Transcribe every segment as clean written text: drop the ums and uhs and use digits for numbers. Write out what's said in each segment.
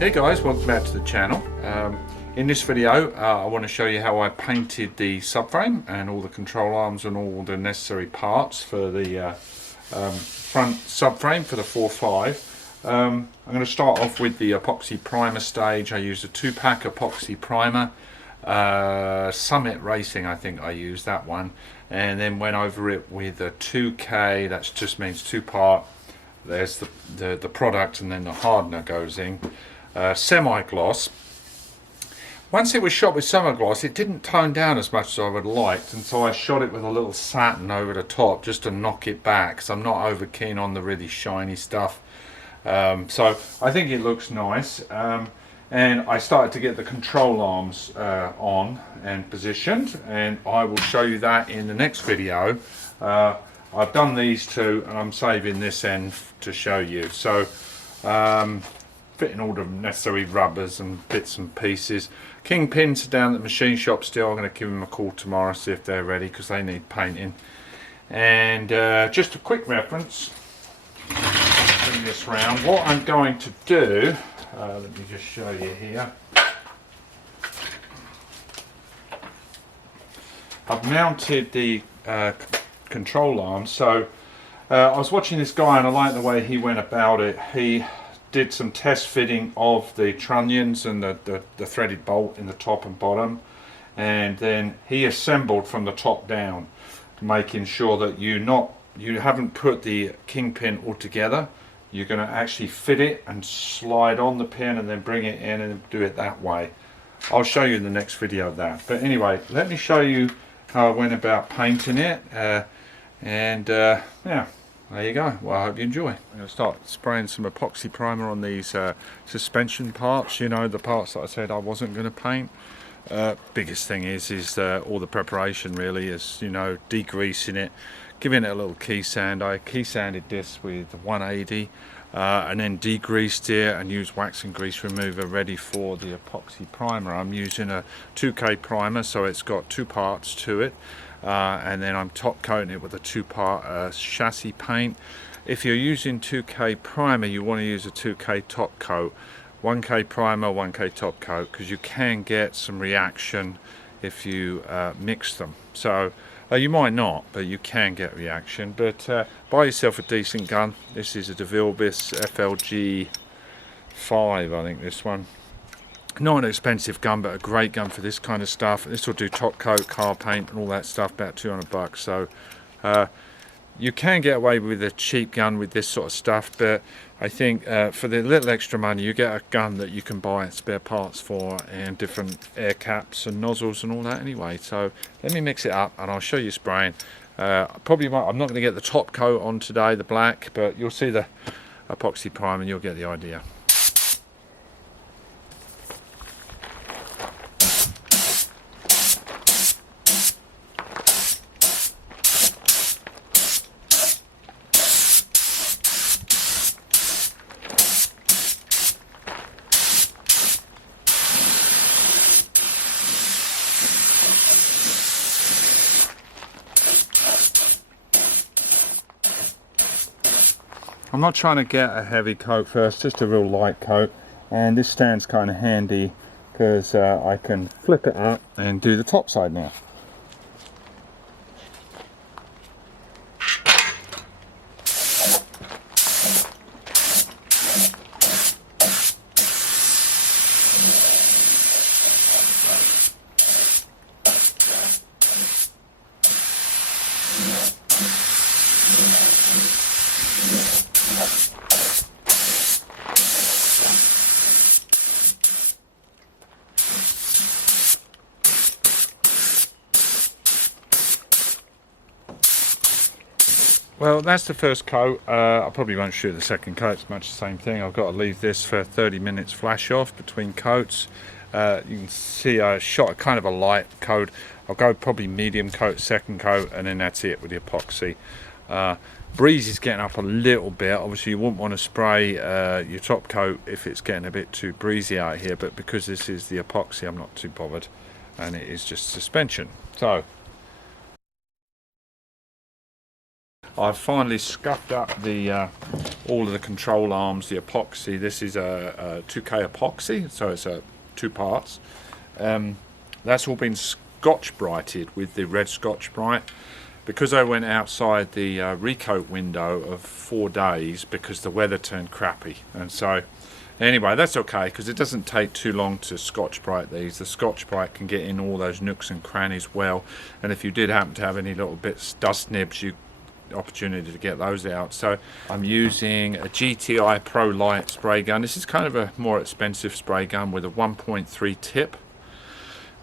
Hey guys, welcome back to the channel. In this video I want to show you how I painted the subframe and all the control arms and all the necessary parts for the front subframe for the 4.5. I'm going to start off with the epoxy primer stage. I used a 2-pack epoxy primer, Summit Racing I think I used that one, and then went over it with a 2K, that just means 2-part. There's the product and then the hardener goes in. Semi-gloss. Once it was shot with semi-gloss, it didn't tone down as much as I would have liked, and so I shot it with a little satin over the top just to knock it back, because I'm not over keen on the really shiny stuff. So I think it looks nice, and I started to get the control arms on and positioned, and I will show you that in the next video. I've done these two and I'm saving this end to show you. So fitting all the necessary rubbers and bits and pieces. Kingpins are down at the machine shop still. I'm going to give them a call tomorrow, see if they're ready, because they need painting. And just a quick reference, bring this round. What I'm going to do, let me just show you here. I've mounted the control arm. So I was watching this guy and I like the way he went about it. He did some test fitting of the trunnions and the threaded bolt in the top and bottom, and then he assembled from the top down, making sure that you haven't put the kingpin all together. You're going to actually fit it and slide on the pin and then bring it in and do it that way. I'll show you in the next video of that. But anyway, let me show you how I went about painting it, yeah, there you go. Well, I hope you enjoy. I'm going to start spraying some epoxy primer on these suspension parts, you know, the parts that I said I wasn't going to paint. Biggest thing is all the preparation really, is, you know, degreasing it, giving it a little key sand. I key sanded this with 180 and then degreased it and used wax and grease remover ready for the epoxy primer. I'm using a 2K primer, so it's got 2 parts to it. And then I'm top coating it with a 2-part chassis paint. If you're using 2K primer, you want to use a 2K top coat. 1K primer, 1K top coat, because you can get some reaction if you mix them. So you might not, but you can get reaction. But buy yourself a decent gun. This is a DeVille FLG 5, I think, this one. Not an expensive gun, but a great gun for this kind of stuff. This will do top coat, car paint and all that stuff, about 200 bucks. So you can get away with a cheap gun with this sort of stuff, but I think for the little extra money you get a gun that you can buy spare parts for, and different air caps and nozzles and all that anyway. So let me mix it up and I'll show you spraying. Probably I'm not going to get the top coat on today, the black, but you'll see the epoxy primer and you'll get the idea. I'm not trying to get a heavy coat first, just a real light coat, and this stand's kind of handy because I can flip it up and do the top side now. Well, that's the first coat. I probably won't shoot the second coat, it's much the same thing. I've got to leave this for 30 minutes flash off between coats. You can see I shot a kind of a light coat. I'll go probably medium coat, second coat, and then that's it with the epoxy. Breeze is getting up a little bit. Obviously you wouldn't want to spray your top coat if it's getting a bit too breezy out here, but because this is the epoxy I'm not too bothered, and it is just suspension. So I've finally scuffed up the all of the control arms, the epoxy. This is a 2K epoxy, so it's 2 parts. That's all been Scotch brighted with the red Scotch Brite, because I went outside the recoat window of 4 days because the weather turned crappy. And so anyway, that's okay, because it doesn't take too long to Scotch Brite these. The Scotch Brite can get in all those nooks and crannies well, and if you did happen to have any little bits, dust nibs, you opportunity to get those out. So I'm using a GTI Pro Light spray gun. This is kind of a more expensive spray gun with a 1.3 tip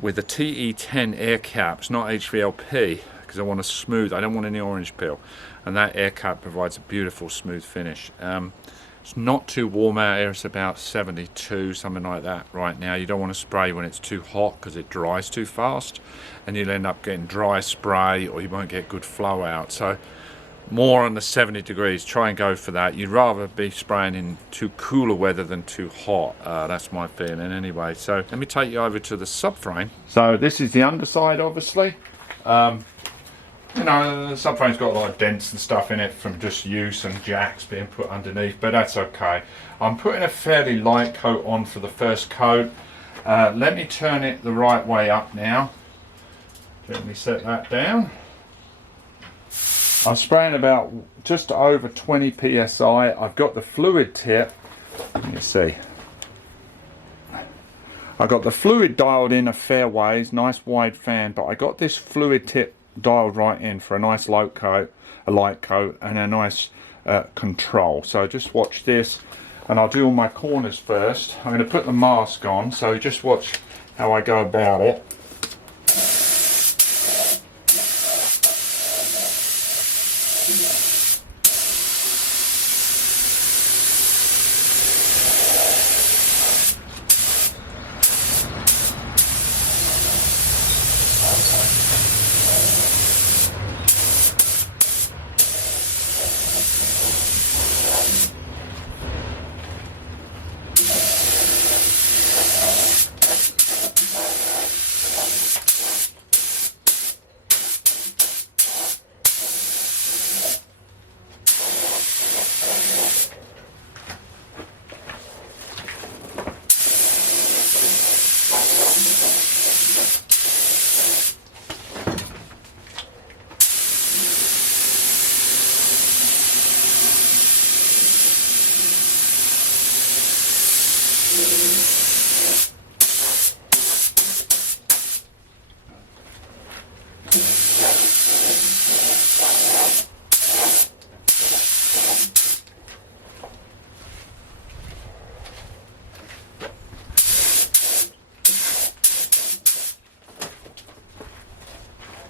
with a TE10 air caps, not HVLP, because I want a smooth, I don't want any orange peel, and that air cap provides a beautiful smooth finish. It's not too warm out here, it's about 72, something like that right now. You don't want to spray when it's too hot because it dries too fast and you'll end up getting dry spray, or you won't get good flow out. So more on the 70 degrees, try and go for that. You'd rather be spraying in too cooler weather than too hot. That's my feeling anyway. So let me take you over to the subframe. So this is the underside, obviously. You know, the subframe's got a lot of dents and stuff in it from just use and jacks being put underneath, but that's okay. I'm putting a fairly light coat on for the first coat. Let me turn it the right way up now. Let me set that down. I'm spraying about just over 20 psi. I've got the fluid tip. Let me see. I got the fluid dialed in a fair ways, nice wide fan, but I got this fluid tip dialed right in for a nice light coat, and a nice control. So just watch this, and I'll do all my corners first. I'm going to put the mask on, so just watch how I go about it.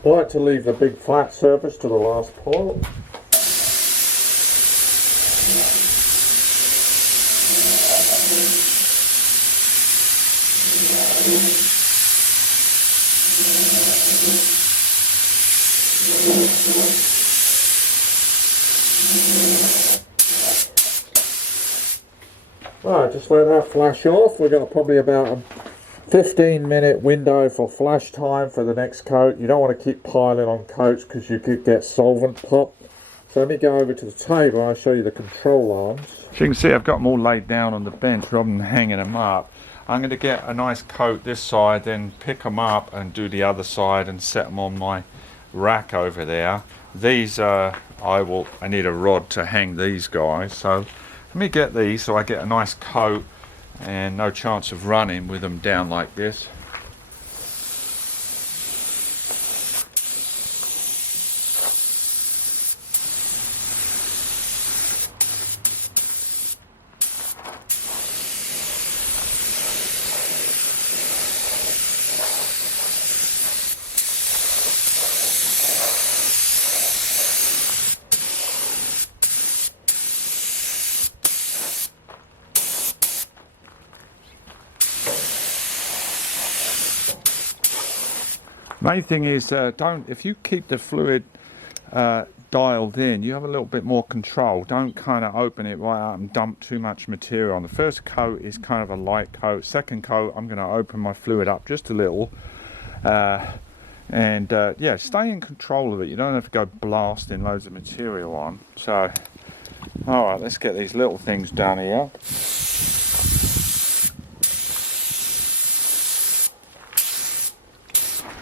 I like to leave the big flat surface to the last part. Right, just let that flash off. We've got probably about a 15-minute window for flash time for the next coat. You don't want to keep piling on coats because you could get solvent pop. So let me go over to the table and I'll show you the control arms. As you can see, I've got them all laid down on the bench rather than hanging them up. I'm going to get a nice coat this side, then pick them up and do the other side and set them on my rack over there. These I need a rod to hang these guys, so let me get these so I get a nice coat and no chance of running with them down like this. Main thing is if you keep the fluid dialed in, you have a little bit more control. Don't kind of open it right up and dump too much material on. The first coat is kind of a light coat. Second coat, I'm going to open my fluid up just a little, yeah, stay in control of it. You don't have to go blasting loads of material on. So Alright, let's get these little things done here.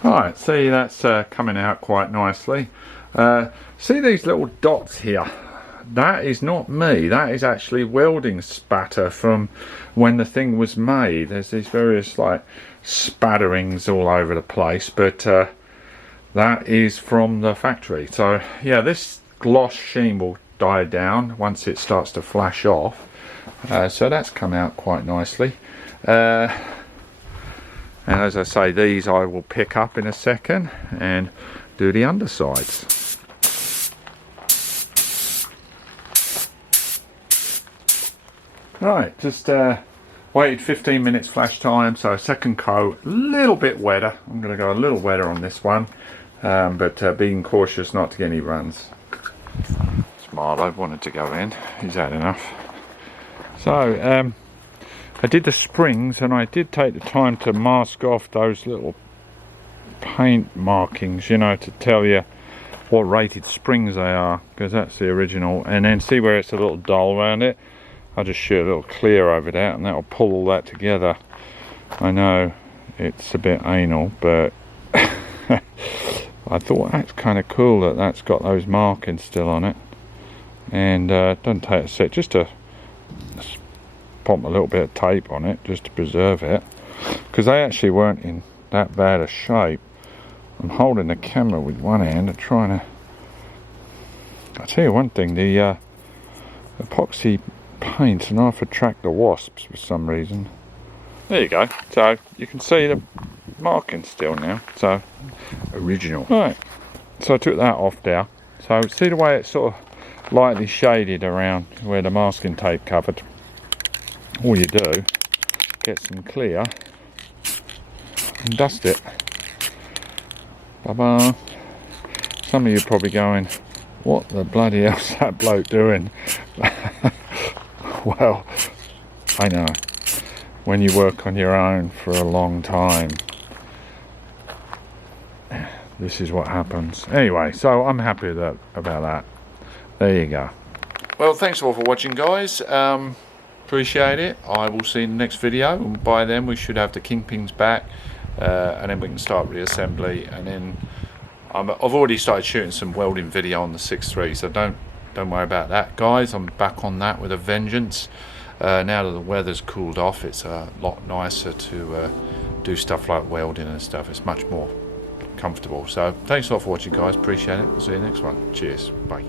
Alright, see, that's coming out quite nicely. See these little dots here? That is not me, that is actually welding spatter from when the thing was made. There's these various like spatterings all over the place, but that is from the factory. So yeah, this gloss sheen will die down once it starts to flash off. So that's come out quite nicely. And as I say, these I will pick up in a second and do the undersides. Right, just waited 15 minutes flash time, so second coat, a little bit wetter. I'm going to go a little wetter on this one, but being cautious not to get any runs. Marlo wanted to go in, he's had enough. So I did the springs, and I did take the time to mask off those little paint markings, you know, to tell you what rated springs they are, because that's the original. And then see where it's a little dull around it, I'll just shoot a little clear over that, and that'll pull all that together. I know it's a bit anal, but I thought that's kind of cool that that's got those markings still on it. And doesn't take a set, just to pop a little bit of tape on it just to preserve it, because they actually weren't in that bad a shape. I'm holding the camera with one hand and trying to, I'll tell you one thing, the epoxy paints and I've attract the wasps for some reason. There you go, so you can see the marking still now, so original. Right, so I took that off there. So see the way it's sort of lightly shaded around where the masking tape covered. All you do, get some clear and dust it. Bye-bye. Some of you are probably going, what the bloody hell's that bloke doing? Well, I know, when you work on your own for a long time, this is what happens. Anyway, so I'm happy about that. There you go. Well, thanks all for watching, guys. Appreciate it. I will see you in the next video, and by then we should have the kingpins back, and then we can start reassembly. And then I've already started shooting some welding video on the 6.3, so don't worry about that, guys. I'm back on that with a vengeance. Now that the weather's cooled off, it's a lot nicer to do stuff like welding and stuff. It's much more comfortable. So thanks a lot for watching, guys. Appreciate it. We'll see you next one. Cheers. Bye.